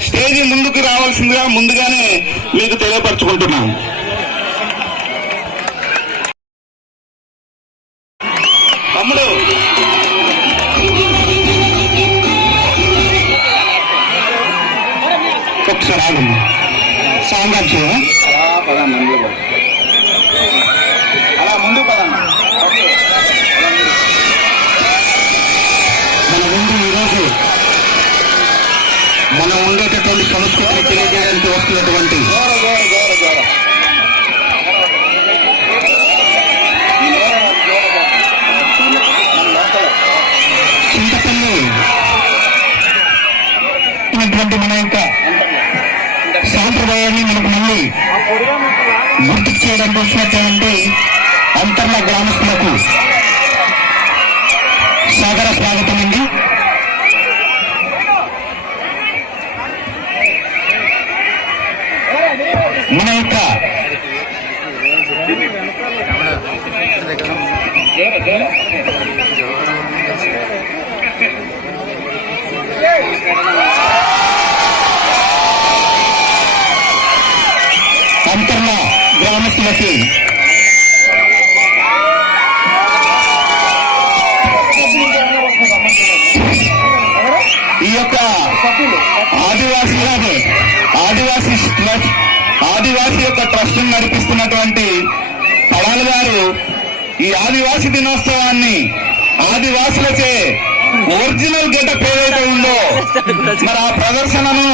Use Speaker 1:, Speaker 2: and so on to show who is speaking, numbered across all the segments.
Speaker 1: Stage ముందుకు రావాల్సిందిగా ముందుగానే మీకు తెలియపరచుకుంటున్నాను తమ్ముడు. ఒకసారి ఆగమ్మా. సాంగ్
Speaker 2: అలా అలా ముందు. పదమ్మా
Speaker 1: సాంప్రదాయాన్ని మనకు మళ్ళీ గుర్తు చేయడానికి వచ్చినటువంటి అంతర్ల గ్రామస్తులకు సాగర స్వాగతం అండి. మన యొక్క అంతర్ల గ్రామస్తులకి. ఈ యొక్క ఆదివాసీ ఆదివాసీ ఆదివాసీ యొక్క ట్రస్ట్ నడిపిస్తున్నటువంటి పడాల గారు ఈ ఆదివాసీ దినోత్సవాన్ని ఆదివాసులచే ఒరిజినల్ గెటప్ ఏదైతే ఉందో మరి ఆ ప్రదర్శనను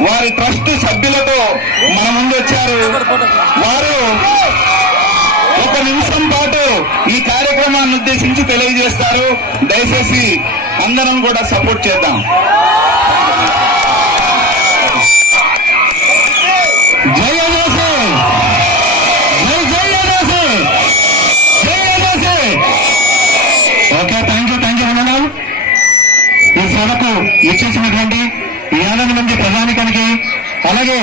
Speaker 1: వారి ట్రస్ట్ సభ్యులతో మన ముందు వచ్చారు. వారు ఒక నిమిషం పాటు ఈ కార్యక్రమాన్ని ఉద్దేశించి తెలియజేస్తారు. దయచేసి అందరం కూడా సపోర్ట్ చేద్దాం. యాభై మంది ప్రధానికానికి అలాగే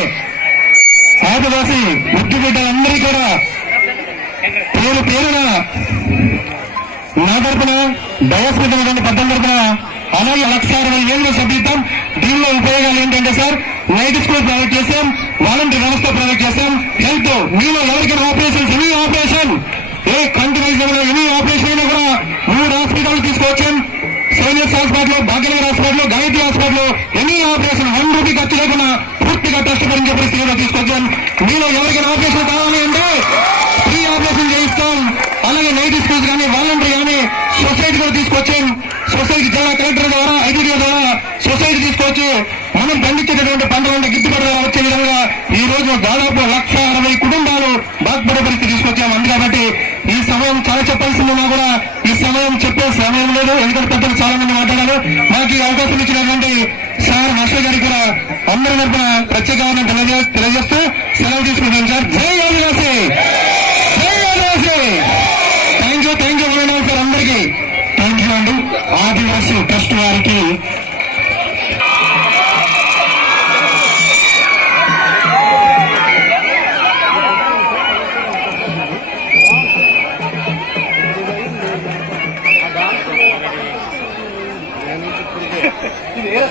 Speaker 1: ఆదివాసి ఉద్దు బిడ్డలందరికీ కూడా పేరు పేరున నా తరపున డయాస్ మీద తరపున అలాగే లక్ష అరవై ఏళ్ళు సభ్యత్వం. దీనిలో ఉపయోగాలు ఏంటంటే సార్ నైట్ స్కూల్ ప్రొవైడ్ చేశాం వాలంటీ వ్యవస్థ ప్రొవైడ్ చేశాం హెల్త్ మీలో ఎవరికైనా ఆపరేషన్స్ ఎనీ ఆపరేషన్? ఏ కంటి ఎనీ ఆపరేషన్ అయినా కూడా మూడు హాస్పిటల్ తీసుకొచ్చాం. Seniors hospital Bhagyanagar hospital Gayatri ఈ ఆపరేషన్ వన్ రూపీ ఖర్చు లేకుండా పూర్తిగా టెస్ట్ భరించే పరిస్థితిలో తీసుకొచ్చాం మీలో ఎవరికైనా ఆపరేషన్ కావాలి అంటే ఫ్రీ ఆపరేషన్ చేయిస్తాం. అలాగే నైట్ స్కూల్స్ కానీ వాలంటీర్ కానీ సొసైటీ కూడా తీసుకొచ్చాం. సొసైటీ జిల్లా కలెక్టర్ ద్వారా ఐటీడీ ద్వారా సొసైటీ తీసుకొచ్చి మనం పండించేటటువంటి పంటలంటే గిట్టుబాటు వచ్చే విధంగా ఈ రోజు దాదాపు లక్ష అరవై కుటుంబాలు బాధపడే పరిస్థితి తీసుకొచ్చాం. అందు కాబట్టి ఈ సమయం చాలా చెప్పాల్సిందన్నా కూడా ఈ సమయం చెప్పే సమయం లేదు. ఎందుకంటే పెద్దలు చాలా మంది మాట్లాడారు. నాకు ఈ అవకాశం ఇచ్చినటువంటి సార్ మాస్టర్ గారికి కూడా అందరి తరఫున ప్రత్యేకంగా తెలియజేస్తూ సెలవు తీసుకుంటాం సార్. జై ఆదివాసి! జై Adivasi! Thank you thank you sir అందరికీ. థ్యాంక్ యూ అండి. ఆదివాసి ట్రస్ట్ వారికి ఇది ఏ